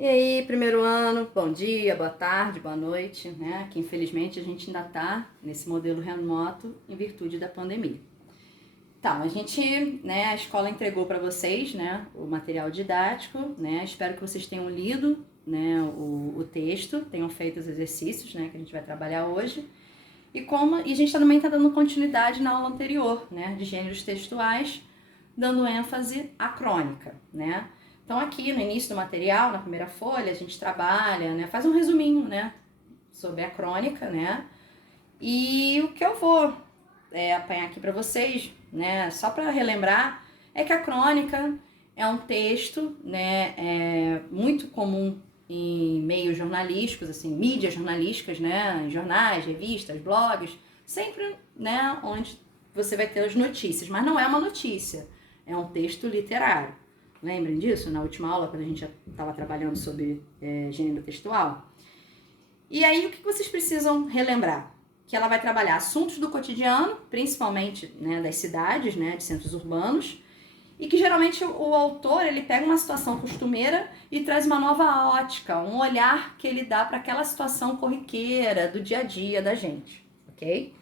E aí, primeiro ano, bom dia, boa tarde, boa noite, né? Que infelizmente a gente ainda tá nesse modelo remoto em virtude da pandemia. Então, a escola entregou para vocês, né, o material didático, né? Espero que vocês tenham lido, né, o texto, tenham feito os exercícios, né, que a gente vai trabalhar hoje. E a gente também está dando continuidade na aula anterior, né, de gêneros textuais, dando ênfase à crônica, né? Então aqui no início do material, na primeira folha, a gente trabalha, né, faz um resuminho, né, sobre a crônica, né? E o que eu vou apanhar aqui para vocês, né, só para relembrar, é que a crônica é um texto, né, muito comum em meios jornalísticos, assim, mídias jornalísticas, né, em jornais, revistas, blogs, sempre, né, onde você vai ter as notícias, mas não é uma notícia, é um texto literário. Lembrem disso na última aula, quando a gente já estava trabalhando sobre gênero textual? E aí, o que vocês precisam relembrar? Que ela vai trabalhar assuntos do cotidiano, principalmente, né, das cidades, né, de centros urbanos, e que geralmente o autor ele pega uma situação costumeira e traz uma nova ótica, um olhar que ele dá para aquela situação corriqueira do dia a dia da gente, ok?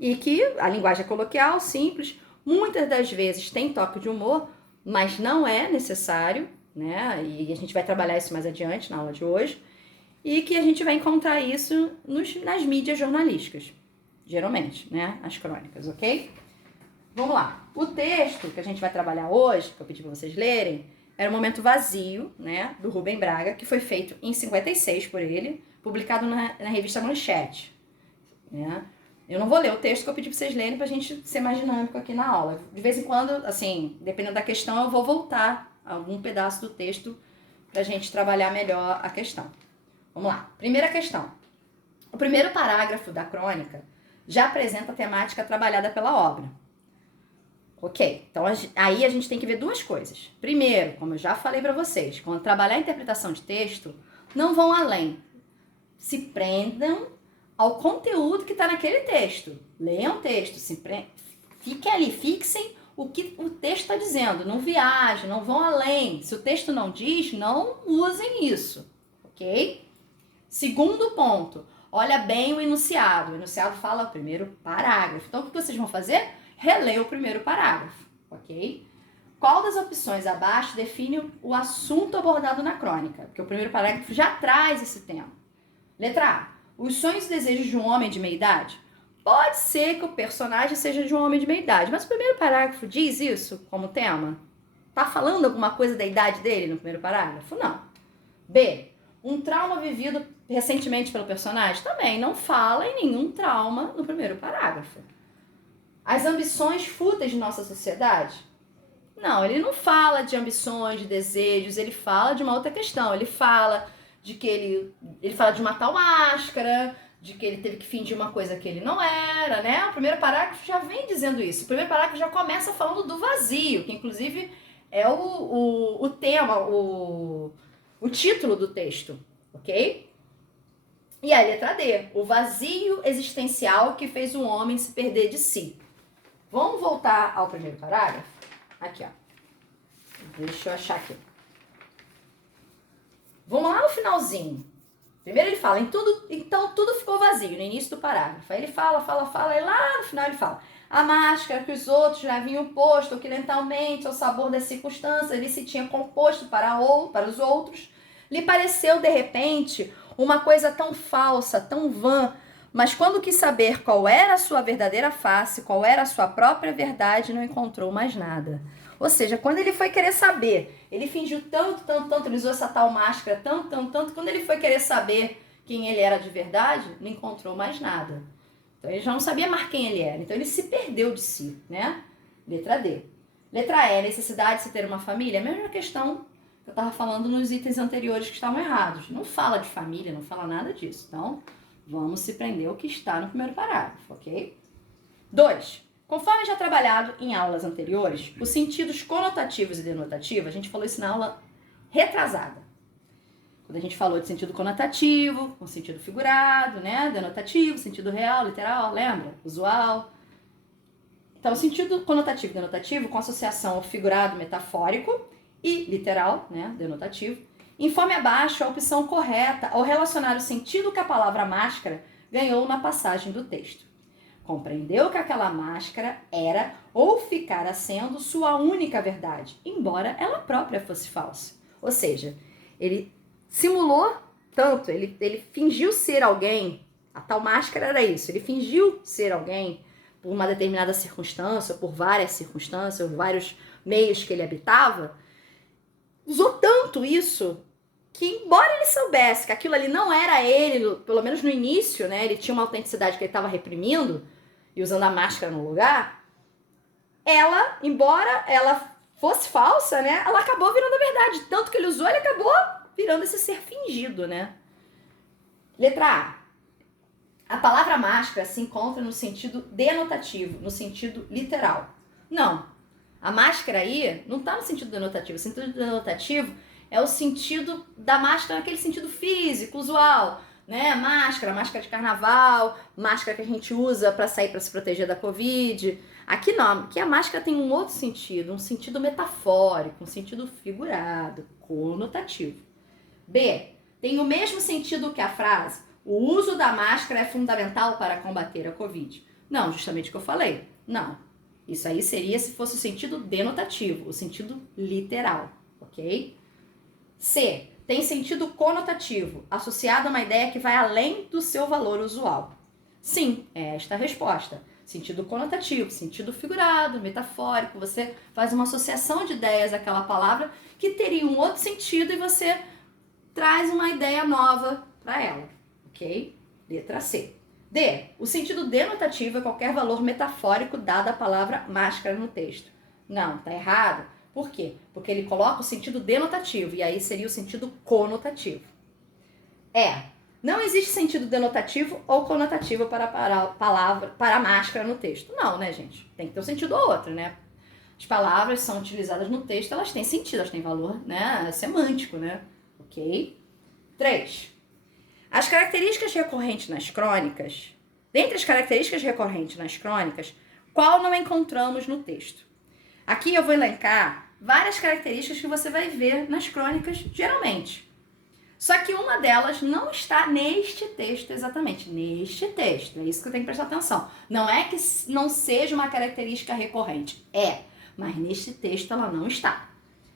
E que a linguagem é coloquial, simples, muitas das vezes tem toque de humor, mas não é necessário, né? E a gente vai trabalhar isso mais adiante na aula de hoje. E que a gente vai encontrar isso nas mídias jornalísticas, geralmente, né? As crônicas, ok? Vamos lá. O texto que a gente vai trabalhar hoje, que eu pedi para vocês lerem, era o Momento Vazio, né? Do Rubem Braga, que foi feito em 56 por ele, publicado na revista Manchete, né? Eu não vou ler o texto que eu pedi para vocês lerem pra gente ser mais dinâmico aqui na aula. De vez em quando, assim, dependendo da questão, eu vou voltar a algum pedaço do texto pra gente trabalhar melhor a questão. Vamos lá. Primeira questão. O primeiro parágrafo da crônica já apresenta a temática trabalhada pela obra. Ok, então aí a gente tem que ver duas coisas. Primeiro, como eu já falei para vocês, quando trabalhar a interpretação de texto, não vão além. Se prendam ao conteúdo que está naquele texto. Leiam o texto, fiquem ali, fixem o que o texto está dizendo. Não viajem, não vão além. Se o texto não diz, não usem isso, ok? Segundo ponto, olha bem o enunciado. O enunciado fala o primeiro parágrafo. Então, o que vocês vão fazer? Reler o primeiro parágrafo, ok? Qual das opções abaixo define o assunto abordado na crônica? Porque o primeiro parágrafo já traz esse tema. Letra A. Os sonhos e desejos de um homem de meia idade? Pode ser que o personagem seja de um homem de meia idade, mas o primeiro parágrafo diz isso como tema? Tá falando alguma coisa da idade dele no primeiro parágrafo? Não. B. Um trauma vivido recentemente pelo personagem? Também não fala em nenhum trauma no primeiro parágrafo. As ambições fúteis de nossa sociedade? Não, ele não fala de ambições, de desejos, ele fala de uma outra questão. Ele fala de que ele fala de uma tal máscara, de que ele teve que fingir uma coisa que ele não era, né? O primeiro parágrafo já vem dizendo isso. O primeiro parágrafo já começa falando do vazio, que inclusive é o tema, o título do texto, ok? E a letra D, o vazio existencial que fez o homem se perder de si. Vamos voltar ao primeiro parágrafo? Aqui, ó. Deixa eu achar aqui. Vamos lá no finalzinho. Primeiro ele fala, então tudo ficou vazio no início do parágrafo. Aí ele fala, e lá no final ele fala, a máscara que os outros já haviam posto, que lentamente, ao sabor das circunstâncias, ele se tinha composto para os outros, lhe pareceu, de repente, uma coisa tão falsa, tão vã, mas quando quis saber qual era a sua verdadeira face, qual era a sua própria verdade, não encontrou mais nada. Ou seja, quando ele foi querer saber, ele fingiu tanto, ele usou essa tal máscara tanto, quando ele foi querer saber quem ele era de verdade, não encontrou mais nada. Então ele já não sabia mais quem ele era, então ele se perdeu de si, né? Letra D. Letra E, necessidade de se ter uma família, a mesma questão que eu estava falando nos itens anteriores que estavam errados. Não fala de família, não fala nada disso. Então, vamos se prender ao que está no primeiro parágrafo, ok? 2. Conforme já trabalhado em aulas anteriores, os sentidos conotativos e denotativos, a gente falou isso na aula retrasada. Quando a gente falou de sentido conotativo, com sentido figurado, né? Denotativo, sentido real, literal, lembra? Usual. Então, sentido conotativo e denotativo com associação ao figurado metafórico e literal, né? Denotativo. Informe abaixo a opção correta ao relacionar o sentido que a palavra máscara ganhou na passagem do texto. Compreendeu que aquela máscara era ou ficara sendo sua única verdade, embora ela própria fosse falsa. Ou seja, ele simulou tanto, ele fingiu ser alguém, a tal máscara era isso, ele fingiu ser alguém por uma determinada circunstância, por várias circunstâncias, por vários meios que ele habitava, usou tanto isso que, embora ele soubesse que aquilo ali não era ele, pelo menos no início, né, ele tinha uma autenticidade que ele estava reprimindo e usando a máscara no lugar, ela, embora ela fosse falsa, né, ela acabou virando a verdade. Tanto que ele usou, ele acabou virando esse ser fingido, né? Letra A. A palavra máscara se encontra no sentido denotativo, no sentido literal. Não. A máscara aí não está no sentido denotativo. O sentido denotativo é o sentido da máscara naquele sentido físico, usual, né? Máscara de carnaval, máscara que a gente usa para sair para se proteger da Covid. Aqui não, aqui a máscara tem um outro sentido, um sentido metafórico, um sentido figurado, conotativo. B. Tem o mesmo sentido que a frase: o uso da máscara é fundamental para combater a Covid. Não, justamente o que eu falei. Não. Isso aí seria se fosse o sentido denotativo, o sentido literal, ok? C. Tem sentido conotativo, associado a uma ideia que vai além do seu valor usual. Sim, é esta a resposta. Sentido conotativo, sentido figurado, metafórico. Você faz uma associação de ideias àquela palavra que teria um outro sentido e você traz uma ideia nova para ela, ok? Letra C. D. O sentido denotativo é qualquer valor metafórico dado à palavra máscara no texto. Não, tá errado. Por quê? Porque ele coloca o sentido denotativo e aí seria o sentido conotativo. Não existe sentido denotativo ou conotativo para a palavra, para a máscara no texto. Não, né, gente? Tem que ter um sentido ou outro, né? As palavras são utilizadas no texto, elas têm sentido, elas têm valor, né, semântico, né? Ok? 3. As características recorrentes nas crônicas, dentre as características recorrentes nas crônicas, qual não encontramos no texto? Aqui eu vou elencar várias características que você vai ver nas crônicas geralmente. Só que uma delas não está neste texto exatamente, neste texto. É isso que eu tenho que prestar atenção. Não é que não seja uma característica recorrente, mas neste texto ela não está.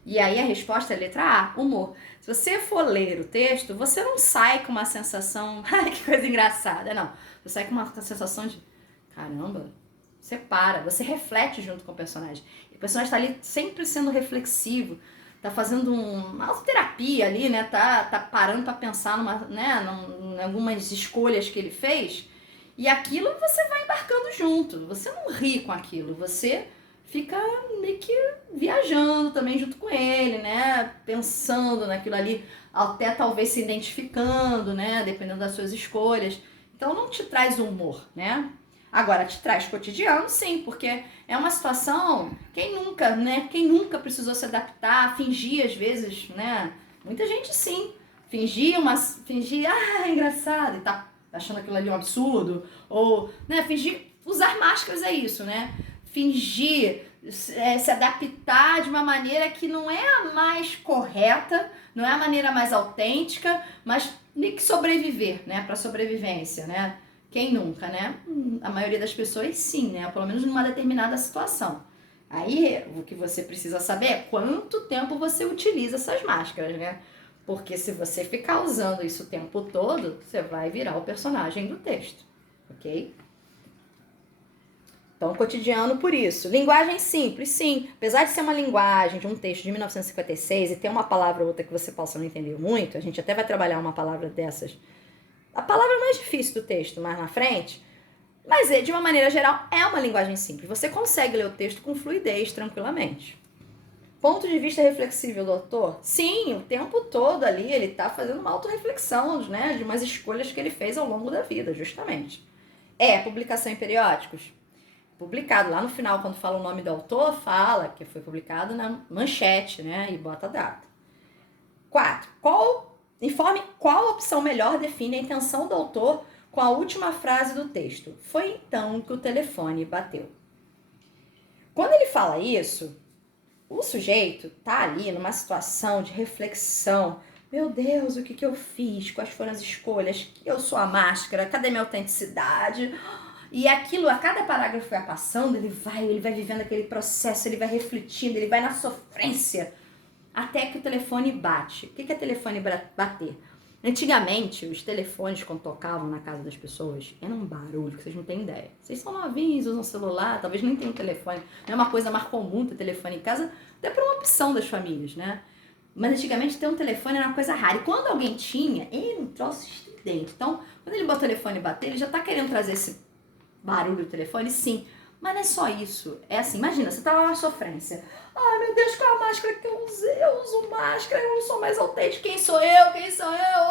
E aí a resposta é letra A, humor. Se você for ler o texto, você não sai com uma sensação, ai, que coisa engraçada, não. Você sai com uma sensação de, caramba, você para, você reflete junto com o personagem. O personagem está ali sempre sendo reflexivo, tá fazendo uma autoterapia ali, né? Tá parando para pensar em algumas escolhas que ele fez. E aquilo você vai embarcando junto. Você não ri com aquilo, você fica meio que viajando também junto com ele, né? Pensando naquilo ali, até talvez se identificando, né? Dependendo das suas escolhas. Então não te traz humor, né? Agora, te traz cotidiano, sim, porque é uma situação, quem nunca precisou se adaptar, fingir às vezes, né? Muita gente sim, fingir, engraçado, e tá achando aquilo ali um absurdo, ou, né, fingir, usar máscaras é isso, né? Fingir, se adaptar de uma maneira que não é a mais correta, não é a maneira mais autêntica, mas nem que sobreviver, né? Para sobrevivência, né? Quem nunca, né? A maioria das pessoas sim, né? Pelo menos numa determinada situação. Aí o que você precisa saber é quanto tempo você utiliza essas máscaras, né? Porque se você ficar usando isso o tempo todo, você vai virar o personagem do texto, ok? Então, cotidiano por isso. Linguagem simples, sim. Apesar de ser uma linguagem de um texto de 1956 e ter uma palavra ou outra que você possa não entender muito, a gente até vai trabalhar uma palavra dessas. A palavra mais difícil do texto, mais na frente, mas de uma maneira geral é uma linguagem simples. Você consegue ler o texto com fluidez, tranquilamente. Ponto de vista reflexível do autor? Sim, o tempo todo ali ele está fazendo uma autorreflexão, né, de umas escolhas que ele fez ao longo da vida, justamente. Publicação em periódicos? Publicado lá no final, quando fala o nome do autor, fala que foi publicado na manchete, né, e bota a data. 4. Informe qual opção melhor define a intenção do autor com a última frase do texto. Foi então que o telefone bateu. Quando ele fala isso, o sujeito tá ali numa situação de reflexão, Meu Deus, o que que eu fiz? Quais foram as escolhas? Eu sou a máscara, cadê minha autenticidade? E aquilo, a cada parágrafo que vai passando, ele vai vivendo aquele processo, ele vai refletindo, ele vai na sofrência, até que o telefone bate. O que que é telefone bater? Antigamente, os telefones, quando tocavam na casa das pessoas, era um barulho que vocês não têm ideia. Vocês são novinhos, usam celular, talvez nem tenham telefone. Não é uma coisa mais comum ter telefone em casa, até por uma opção das famílias, né? Mas antigamente ter um telefone era uma coisa rara. E quando alguém tinha, era um troço estridente. Então, quando ele bota o telefone e bater, ele já tá querendo trazer esse barulho do telefone, sim. Mas não é só isso. É assim, imagina, você tá lá na sofrência. Ai, meu Deus, qual é a máscara que eu usei? Eu uso máscara, eu não sou mais autêntico. Quem sou eu? Quem sou eu?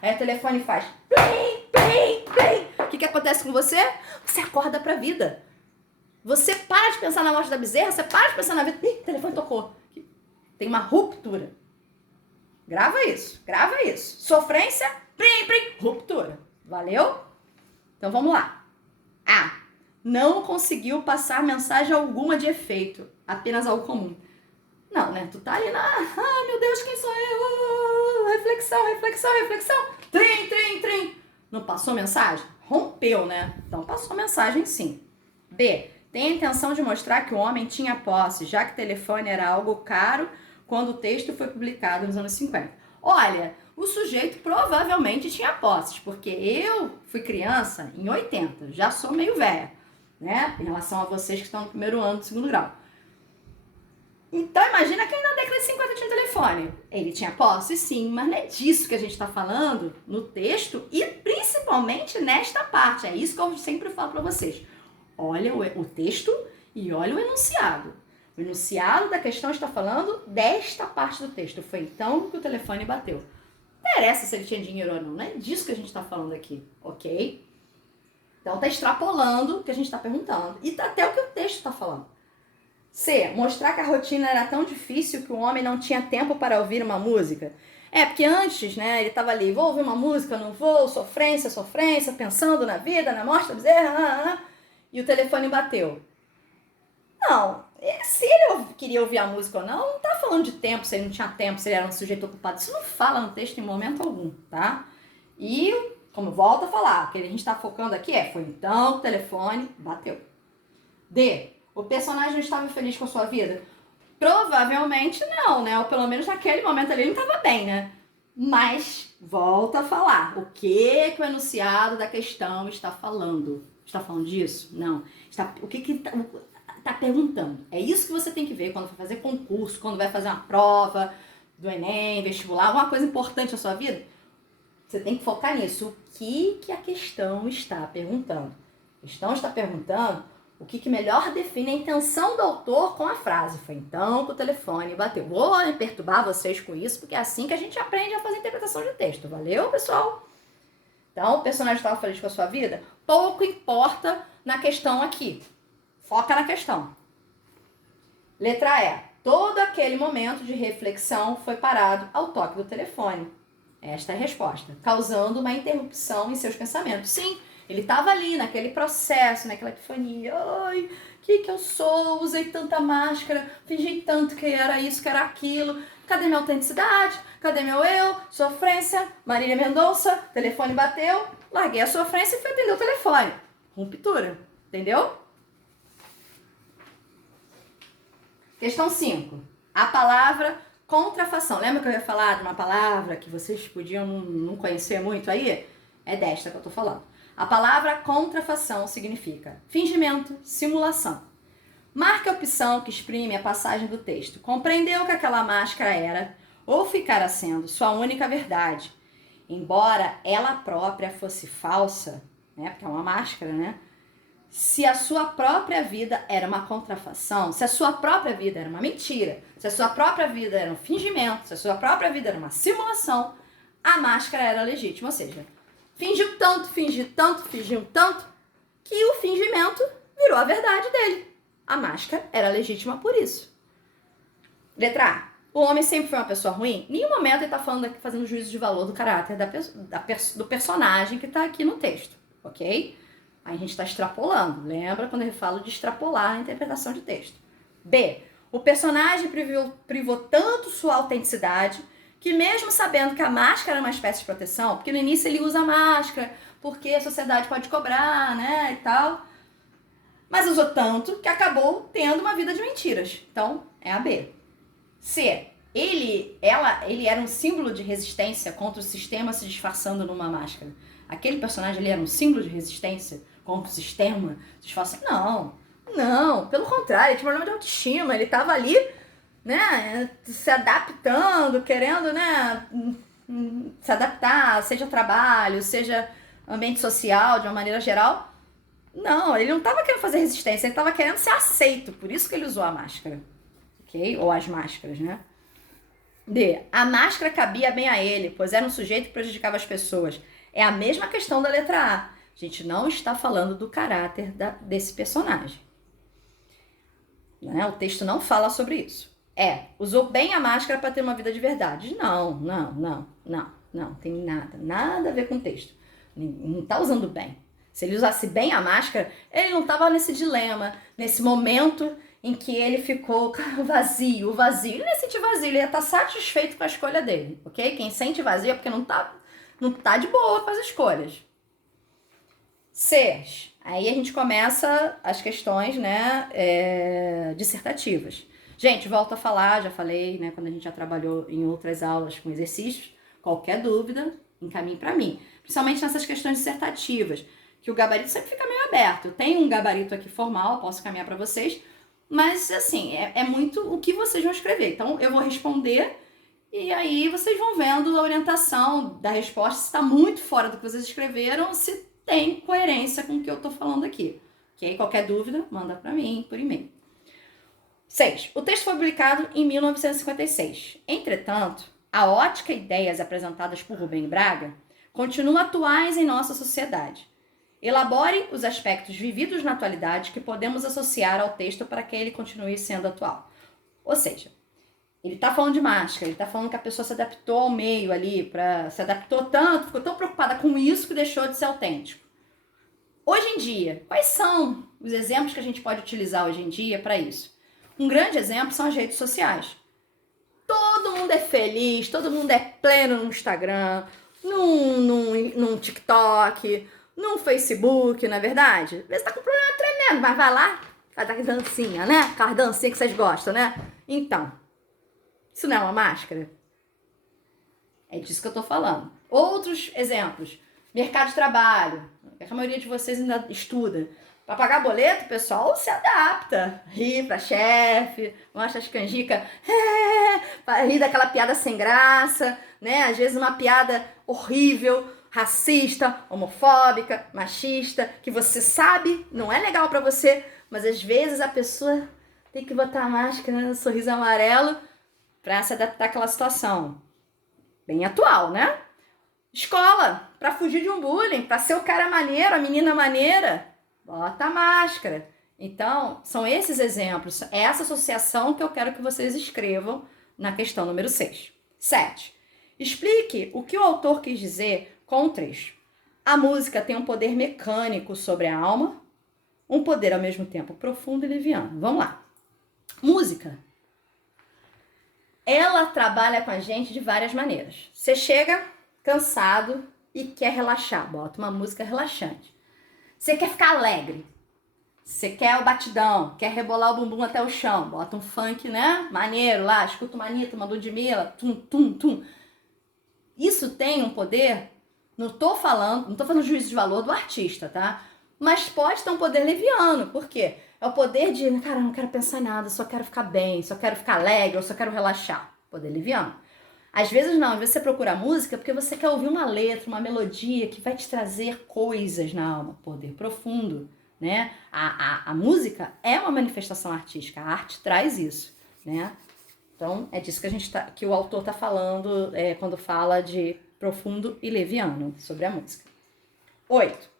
Aí o telefone faz plim, plim, plim. O que acontece com você? Você acorda pra vida. Você para de pensar na morte da bezerra, você para de pensar na vida. Ih, o telefone tocou. Tem uma ruptura. Grava isso, grava isso. Sofrência, plim, plim, ruptura. Valeu? Então vamos lá. A. Não conseguiu passar mensagem alguma de efeito. Apenas algo comum. Não, né? Tu tá ali na... Ai, meu Deus, quem sou eu? Reflexão, reflexão, reflexão. Trim, trim, trim. Não passou mensagem? Rompeu, né? Então passou mensagem sim. B. Tem a intenção de mostrar que o homem tinha posse, já que o telefone era algo caro quando o texto foi publicado nos anos 50. Olha, o sujeito provavelmente tinha posses, porque eu fui criança em 80, já sou meio velha, né? Em relação a vocês que estão no primeiro ano do segundo grau. Então imagina quem na década de 50 tinha telefone. Ele tinha posse, sim, mas não é disso que a gente está falando no texto e principalmente nesta parte. É isso que eu sempre falo para vocês. Olha o texto e olha o enunciado. O enunciado da questão está falando desta parte do texto. Foi então que o telefone bateu. Não interessa se ele tinha dinheiro ou não. Não é disso que a gente está falando aqui, ok? Então está extrapolando o que a gente está perguntando. E até o que o texto está falando. C. Mostrar que a rotina era tão difícil que o homem não tinha tempo para ouvir uma música. É, porque antes, né, ele estava ali, vou ouvir uma música, não vou, sofrência, sofrência, pensando na vida, na morte da bezerra, e o telefone bateu. Não, se ele queria ouvir a música ou não, não tá falando de tempo, se ele não tinha tempo, se ele era um sujeito ocupado. Isso não fala no texto em momento algum, tá? E, como eu volto a falar, o que a gente tá focando aqui foi então o telefone bateu. D. O personagem não estava feliz com a sua vida? Provavelmente não, né? Ou pelo menos naquele momento ali ele não estava bem, né? Mas, volta a falar. O que o enunciado da questão está falando? Está falando disso? Não. O que está perguntando? É isso que você tem que ver quando vai fazer concurso, quando vai fazer uma prova do Enem, vestibular, alguma coisa importante na sua vida. Você tem que focar nisso. O que a questão está perguntando? A questão está perguntando o que melhor define a intenção do autor com a frase. Foi então que o telefone bateu. Vou perturbar vocês com isso, porque é assim que a gente aprende a fazer interpretação de texto. Valeu, pessoal? Então, o personagem estava feliz com a sua vida? Pouco importa na questão aqui. Foca na questão. Letra E. Todo aquele momento de reflexão foi parado ao toque do telefone. Esta é a resposta. Causando uma interrupção em seus pensamentos. Sim, ele estava ali naquele processo, naquela epifania. Ai, o que eu sou? Usei tanta máscara, fingi tanto que era isso, que era aquilo. Cadê minha autenticidade? Cadê meu eu? Sofrência, Marília Mendonça, telefone bateu, larguei a sofrência e fui atender o telefone. Ruptura, entendeu? Questão 5. A palavra contrafação. Lembra que eu ia falar de uma palavra que vocês podiam não conhecer muito aí? É desta que eu tô falando. A palavra contrafação significa fingimento, simulação. Marque a opção que exprime a passagem do texto. Compreendeu que aquela máscara era, ou ficara sendo, sua única verdade. Embora ela própria fosse falsa, né? Porque é uma máscara, né? Se a sua própria vida era uma contrafação, se a sua própria vida era uma mentira, se a sua própria vida era um fingimento, se a sua própria vida era uma simulação, a máscara era legítima, ou seja, fingiu tanto, fingiu tanto, que o fingimento virou a verdade dele. A máscara era legítima por isso. Letra A. O homem sempre foi uma pessoa ruim? Em nenhum momento ele está falando aqui, fazendo juízo de valor do caráter do personagem que está aqui no texto, ok? Aí a gente está extrapolando. Lembra quando eu falo de extrapolar a interpretação de texto? B. O personagem privou tanto sua autenticidade que mesmo sabendo que a máscara é uma espécie de proteção, porque no início ele usa a máscara, porque a sociedade pode cobrar, né, e tal, mas usou tanto que acabou tendo uma vida de mentiras. Então, é a B. C. Ele era um símbolo de resistência contra o sistema se disfarçando numa máscara. Aquele personagem, ele era um símbolo de resistência contra o sistema se disfarçando. Não, pelo contrário, ele tinha problema de autoestima, ele tava ali, né, se adaptando, querendo, né, se adaptar, seja trabalho, seja ambiente social, de uma maneira geral. Não, ele não tava querendo fazer resistência, ele tava querendo ser aceito, por isso que ele usou a máscara, ok? Ou as máscaras, né? D. A máscara cabia bem a ele, pois era um sujeito que prejudicava as pessoas. É a mesma questão da letra A. A gente não está falando do caráter desse personagem. Né? O texto não fala sobre isso. Usou bem a máscara para ter uma vida de verdade. Não tem nada a ver com o texto. Não está usando bem. Se ele usasse bem a máscara, ele não estava nesse dilema, nesse momento em que ele ficou vazio. Ele não ia sentir vazio, ele ia estar satisfeito com a escolha dele, ok? Quem sente vazio é porque não tá de boa com as escolhas. C. Aí a gente começa as questões, né, dissertativas. Gente, volto a falar, já falei, né, quando a gente já trabalhou em outras aulas com exercícios, qualquer dúvida, encaminhe para mim. Principalmente nessas questões dissertativas, que o gabarito sempre fica meio aberto. Eu tenho um gabarito aqui formal, posso caminhar para vocês, mas, assim, é muito o que vocês vão escrever. Então, eu vou responder e aí vocês vão vendo a orientação da resposta, se está muito fora do que vocês escreveram, se tem coerência com o que eu estou falando aqui. Ok? Qualquer dúvida, manda para mim por e-mail. 6. O texto foi publicado em 1956. Entretanto, a ótica e ideias apresentadas por Rubem Braga continuam atuais em nossa sociedade. Elabore os aspectos vividos na atualidade que podemos associar ao texto para que ele continue sendo atual. Ou seja, ele está falando de máscara, ele está falando que a pessoa se adaptou ao meio ali, se adaptou tanto, ficou tão preocupada com isso que deixou de ser autêntico. Hoje em dia, quais são os exemplos que a gente pode utilizar hoje em dia para isso? Um grande exemplo são as redes sociais. Todo mundo é feliz, todo mundo é pleno no Instagram, num TikTok, no Facebook, não é verdade? Às vezes tá com um problema tremendo, mas vai lá, faz aquela dancinha, né? Aquela dancinha que vocês gostam, né? Então, isso não é uma máscara? É disso que eu tô falando. Outros exemplos. Mercado de trabalho. A maioria de vocês ainda estuda. Para pagar boleto, o pessoal se adapta. Ri pra chefe, mostra as canjicas, ri daquela piada sem graça, né? Às vezes uma piada horrível, racista, homofóbica, machista, que você sabe não é legal pra você, mas às vezes a pessoa tem que botar a máscara, né, sorriso amarelo pra se adaptar àquela situação. Bem atual, né? Escola, pra fugir de um bullying, pra ser o cara maneiro, a menina maneira, bota a máscara. Então, são esses exemplos, essa associação que eu quero que vocês escrevam na questão número 6. 7. Explique o que o autor quis dizer com o trecho. A música tem um poder mecânico sobre a alma, um poder ao mesmo tempo profundo e liviano. Vamos lá. Música. Ela trabalha com a gente de várias maneiras. Você chega cansado e quer relaxar, bota uma música relaxante. Você quer ficar alegre, você quer o batidão, quer rebolar o bumbum até o chão, bota um funk, né, maneiro lá, escuta uma Anitta, uma Ludmilla, tum, tum, tum. Isso tem um poder, não tô fazendo juízo de valor do artista, tá? Mas pode ter um poder leviano, por quê? É o poder de, cara, eu não quero pensar em nada, só quero ficar bem, só quero ficar alegre, eu só quero relaxar. Poder leviano. Às vezes não, às vezes você procura música porque você quer ouvir uma letra, uma melodia que vai te trazer coisas na alma, poder profundo, né? A música é uma manifestação artística, a arte traz isso, né? Então, é disso que o autor está falando quando fala de profundo e leviano sobre a música. 8.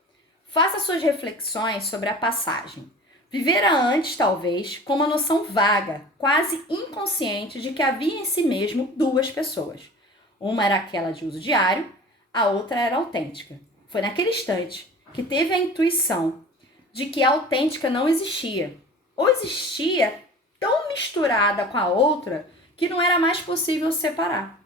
Faça suas reflexões sobre a passagem. Vivera antes, talvez, com uma noção vaga, quase inconsciente, de que havia em si mesmo duas pessoas. Uma era aquela de uso diário, a outra era autêntica. Foi naquele instante que teve a intuição de que a autêntica não existia, ou existia tão misturada com a outra que não era mais possível separar.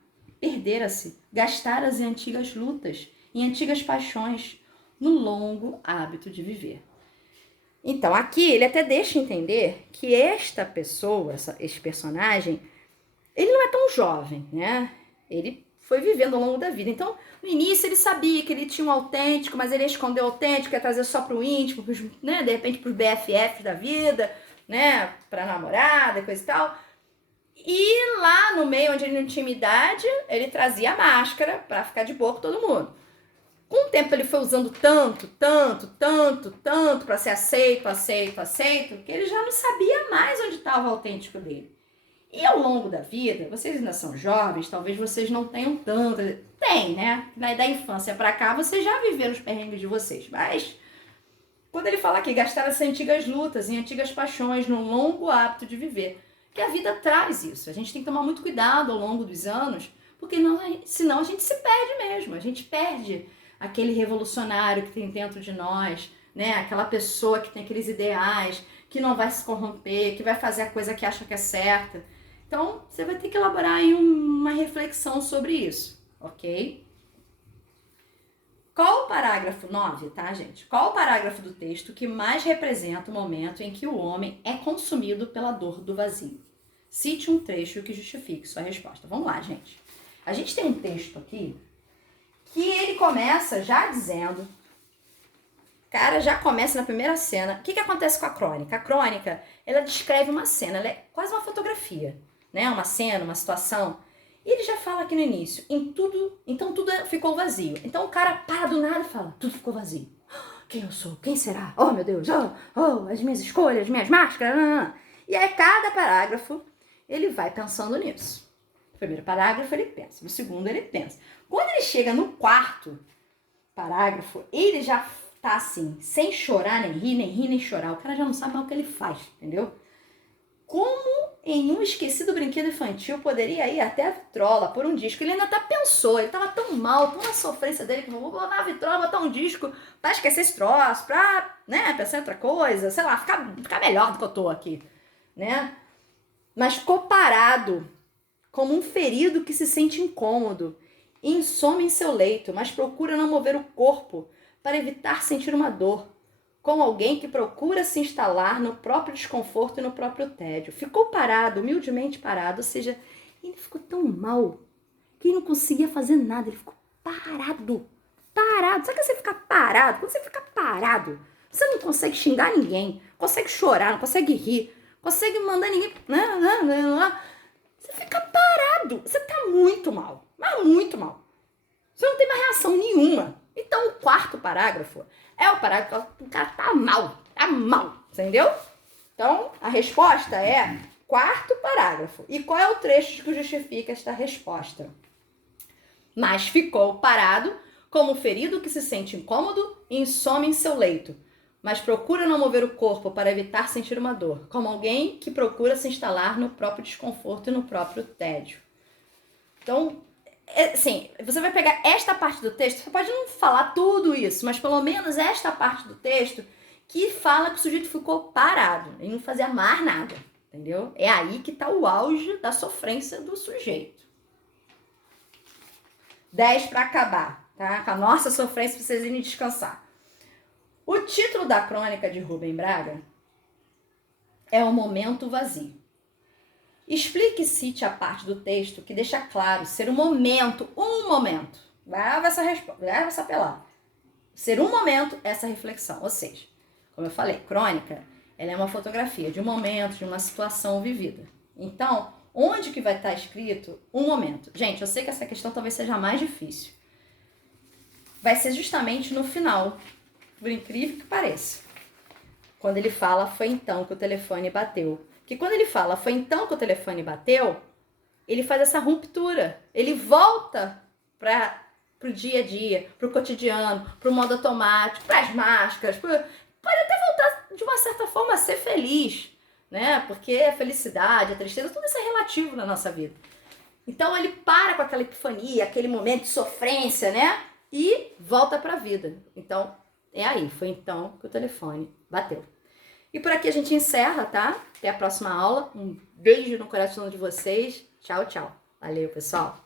perdera-se, gastaras em antigas lutas, em antigas paixões, no longo hábito de viver. Então, aqui ele até deixa entender que esta pessoa, esse personagem, ele não é tão jovem, né? Ele foi vivendo ao longo da vida. Então, no início ele sabia que ele tinha um autêntico, mas ele ia esconder o autêntico, ia trazer só pro íntimo, pros, né? De repente pros BFFs da vida, né? Pra namorada, coisa e tal. E lá no meio, onde ele não tinha intimidade, ele trazia a máscara pra ficar de boa com todo mundo. Com o tempo ele foi usando tanto para ser aceito, que ele já não sabia mais onde estava o autêntico dele. E ao longo da vida, vocês ainda são jovens, talvez vocês não tenham tanto. Tem, né? Da infância para cá, vocês já viveram os perrengues de vocês. Mas, quando ele fala que gastaram essas antigas lutas, em antigas paixões, no longo hábito de viver, que a vida traz isso. A gente tem que tomar muito cuidado ao longo dos anos, porque senão a gente se perde mesmo. A gente perde aquele revolucionário que tem dentro de nós, né? Aquela pessoa que tem aqueles ideais, que não vai se corromper, que vai fazer a coisa que acha que é certa. Então, você vai ter que elaborar aí uma reflexão sobre isso, ok? Qual o parágrafo 9, tá, gente? Qual o parágrafo do texto que mais representa o momento em que o homem é consumido pela dor do vazio? Cite um trecho que justifique sua resposta. Vamos lá, gente. A gente tem um texto aqui que ele começa já dizendo, cara, já começa na primeira cena. O que acontece com a crônica? A crônica, ela descreve uma cena, ela é quase uma fotografia, né? Uma cena, uma situação. E ele já fala aqui no início, então tudo ficou vazio. Então o cara para do nada e fala, tudo ficou vazio. Quem eu sou? Quem será? Oh, meu Deus, as minhas escolhas, minhas máscaras. E aí cada parágrafo, ele vai pensando nisso. No primeiro parágrafo ele pensa, no segundo ele pensa. Quando ele chega no quarto parágrafo, ele já tá assim, sem chorar, nem rir, nem chorar. O cara já não sabe mais o que ele faz, entendeu? Como em um esquecido brinquedo infantil poderia ir até a vitrola por um disco? Ele ainda até pensou, ele tava tão mal, tão na sofrência dele, que vou botar na vitrola, botar um disco pra esquecer esse troço, pra, né, pensar em outra coisa, sei lá, ficar melhor do que eu tô aqui, né? Mas ficou parado, como um ferido que se sente incômodo, e some em seu leito, mas procura não mover o corpo para evitar sentir uma dor, como alguém que procura se instalar no próprio desconforto e no próprio tédio. Ficou parado, humildemente parado, ou seja, ele ficou tão mal que ele não conseguia fazer nada, ele ficou parado. Sabe que você fica parado? Quando você fica parado, você não consegue xingar ninguém, consegue chorar, não consegue rir, consegue mandar ninguém, você fica parado, você tá muito mal, mas muito mal. Você não tem mais reação nenhuma. Então o quarto parágrafo é o parágrafo que o cara tá mal, entendeu? Então a resposta é quarto parágrafo. E qual é o trecho que justifica esta resposta? Mas ficou parado como um ferido que se sente incômodo e some em seu leito, mas procura não mover o corpo para evitar sentir uma dor, como alguém que procura se instalar no próprio desconforto e no próprio tédio. Então, assim, você vai pegar esta parte do texto, você pode não falar tudo isso, mas pelo menos esta parte do texto que fala que o sujeito ficou parado e não fazia mais nada, entendeu? É aí que está o auge da sofrência do sujeito. 10 para acabar, tá? Com a nossa sofrência pra vocês irem descansar. O título da crônica de Rubem Braga é O Momento Vazio. Explique e cite a parte do texto que deixa claro ser um momento. Leva essa pelada. Ser um momento, essa reflexão. Ou seja, como eu falei, crônica, ela é uma fotografia de um momento, de uma situação vivida. Então, onde que vai estar escrito um momento? Gente, eu sei que essa questão talvez seja a mais difícil. Vai ser justamente no final, por incrível que pareça. Quando ele fala, foi então que o telefone bateu. Que quando ele fala, foi então que o telefone bateu, ele faz essa ruptura. Ele volta para o dia a dia, para o cotidiano, para o modo automático, para as máscaras. Pode até voltar, de uma certa forma, a ser feliz, né? Porque a felicidade, a tristeza, tudo isso é relativo na nossa vida. Então ele para com aquela epifania, aquele momento de sofrência, né? E volta para a vida. Então, foi então que o telefone bateu. E por aqui a gente encerra, tá? Até a próxima aula. Um beijo no coração de vocês. Tchau, tchau. Valeu, pessoal.